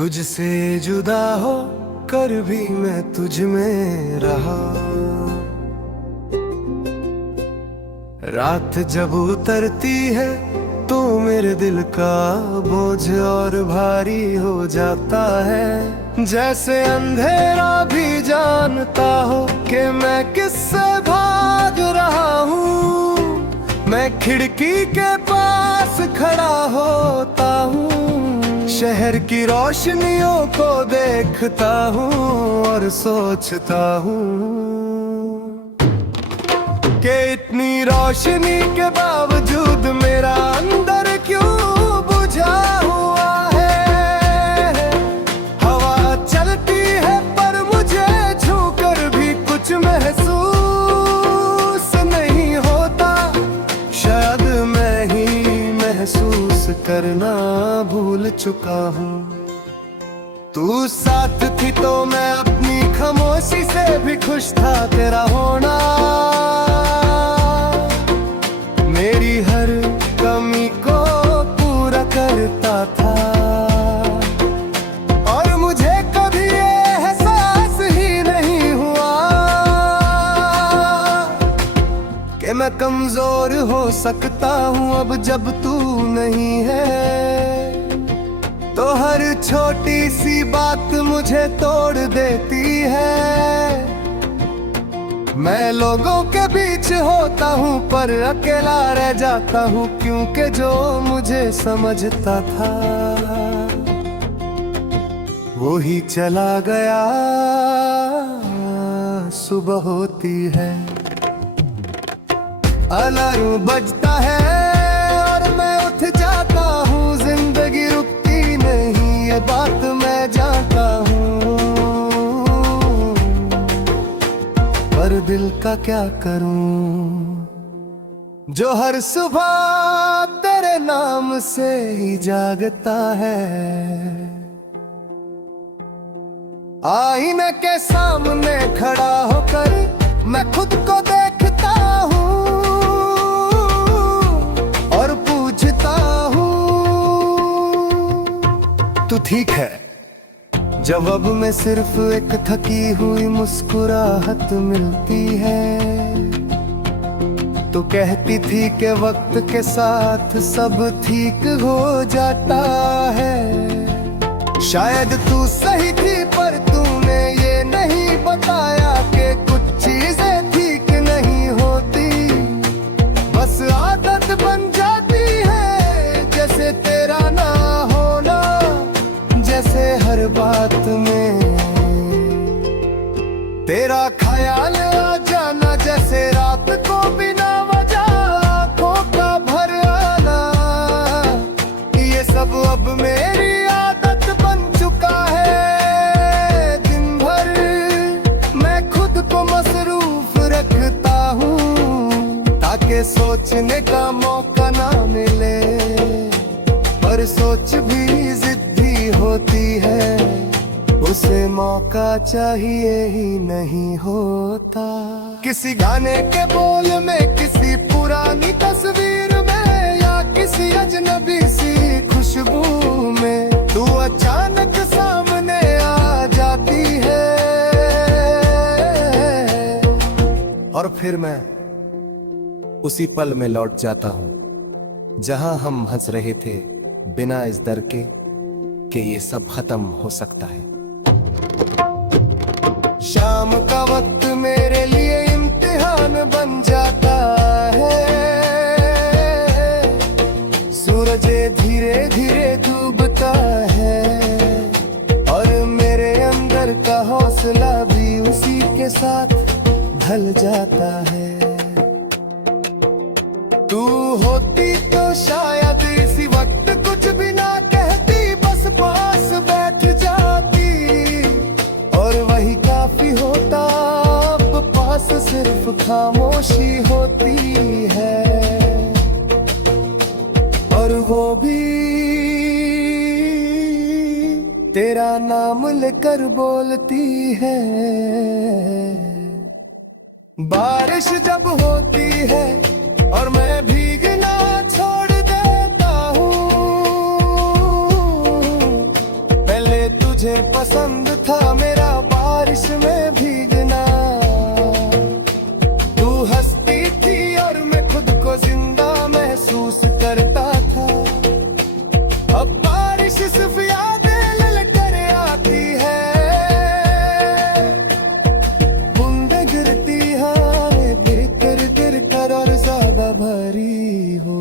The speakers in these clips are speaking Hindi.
तुझसे जुदा हो कर भी मैं तुझ में रहा। रात जब उतरती है तो मेरे दिल का बोझ और भारी हो जाता है। जैसे अंधेरा भी जानता हो कि मैं किससे भाग रहा हूँ। मैं खिड़की के पास खड़ा होता हूँ, शहर की रोशनियों को देखता हूँ और सोचता हूँ कि इतनी रोशनी के बावजूद मेरा अंदर क्यों बुझा हुआ है। हवा चलती है पर मुझे छूकर भी कुछ महसूस नहीं होता। शायद मैं ही महसूस करना भूल चुका हूँ। तू साथ थी तो मैं अपनी खामोशी से भी खुश था। तेरा होना मेरी हर कमी को पूरा करता था और मुझे कभी एहसास ही नहीं हुआ कि मैं कमजोर हो सकता हूँ। अब जब तू नहीं है तो हर छोटी सी बात मुझे तोड़ देती है। मैं लोगों के बीच होता हूँ पर अकेला रह जाता हूँ, क्योंकि जो मुझे समझता था वो ही चला गया। सुबह होती है, अलार्म बजता है और मैं उठ जाता हूँ। जिंदगी रुकती नहीं ये बात मैं जानता हूँ, पर दिल का क्या करूं जो हर सुबह तेरे नाम से ही जागता है। आईने के सामने खड़ा होकर मैं खुद को देखता हूँ और पूछता हूँ तू ठीक है। जवाब में सिर्फ एक थकी हुई मुस्कुराहट मिलती है। तो कहती थी कि वक्त के साथ सब ठीक हो जाता है। शायद तू सही थी पर तूने ये नहीं बताया कि कुछ चीजें ठीक नहीं होती। बस आदत बन जाती है जैसे तेरा ना होना, जैसे हर बात में तेरा ख्याल आ जाना, जैसे रात को बिना वजह आँखों का भर आना। ये सब अब मेरी आदत बन चुका है। दिन भर मैं खुद को मसरूफ रखता हूँ ताकि सोचने का मौका ना मिले, पर सोच भी जिद्दी होती है, उसे मौका चाहिए ही नहीं होता। किसी गाने के बोल में, किसी पुरानी तस्वीर में, या किसी अजनबी सी खुशबू में तू अचानक सामने आ जाती है। और फिर मैं उसी पल में लौट जाता हूँ जहां हम हंस रहे थे बिना इस डर के कि ये सब खत्म हो सकता है। शाम का वक्त मेरे लिए इम्तिहान बन जाता है। सूरज धीरे धीरे डूबता है और मेरे अंदर का हौसला भी उसी के साथ ढल जाता है। तू होती तो शायद इसी वक्त कुछ भी ना कहती, बस पास बैठ जाती और वही काफी होता। अब पास सिर्फ खामोशी होती है और वो भी तेरा नाम लेकर बोलती है। बारिश जब होती है और मैं भीगना छोड़ देता हूँ, पहले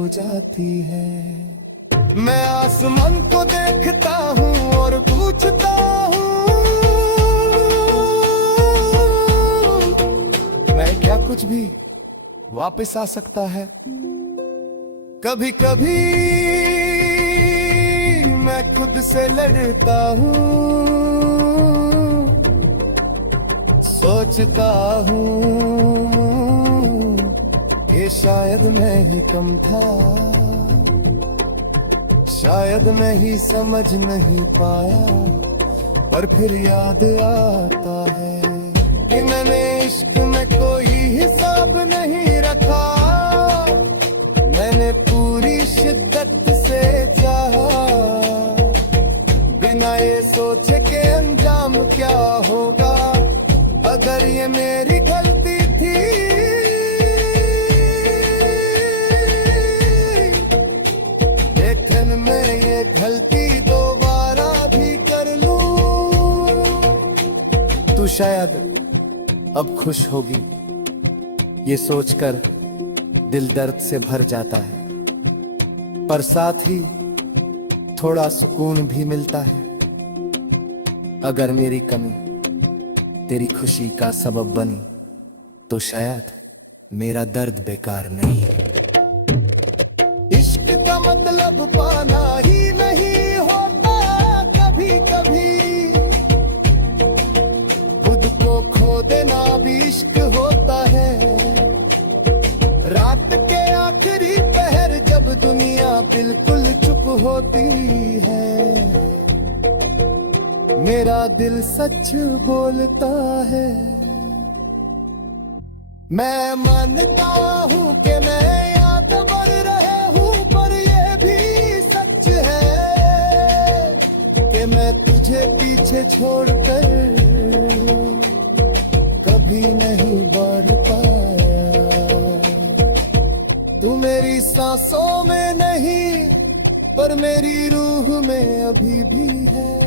जाती है। मैं आसमान को देखता हूँ और पूछता हूँ, मैं क्या कुछ भी वापस आ सकता है? कभी कभी मैं खुद से लड़ता हूँ, सोचता हूँ कि शायद मैं ही कम था, शायद मैं ही समझ नहीं पाया। पर फिर याद आता है कि मैंने इश्क में कोई हिसाब नहीं रखा, मैंने पूरी शिद्दत से चाहा, बिना ये सोचे के अंजाम क्या होगा। अगर ये मेरी गलती थी, लेकिन मैं ये गलती दोबारा भी कर लूं। तू शायद अब खुश होगी, ये सोचकर दिल दर्द से भर जाता है, पर साथ ही थोड़ा सुकून भी मिलता है। अगर मेरी कमी तेरी खुशी का सबब बनी, तो शायद मेरा दर्द बेकार नहीं। इश्क का मतलब पाना ही नहीं होता, कभी कभी खुद को खो देना भी इश्क होता है। रात के आखिरी पहर जब दुनिया बिल्कुल चुप होती है, मेरा दिल सच बोलता है। मैं मानता हूँ कि मैं याद बन रहे हूँ, पर ये भी सच है कि मैं तुझे पीछे छोड़कर कभी नहीं बढ़ पाया। तू मेरी सांसों में नहीं, पर मेरी रूह में अभी भी है।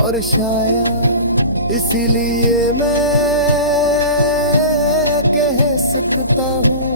और शायद इसीलिए मैं कह सकता हूँ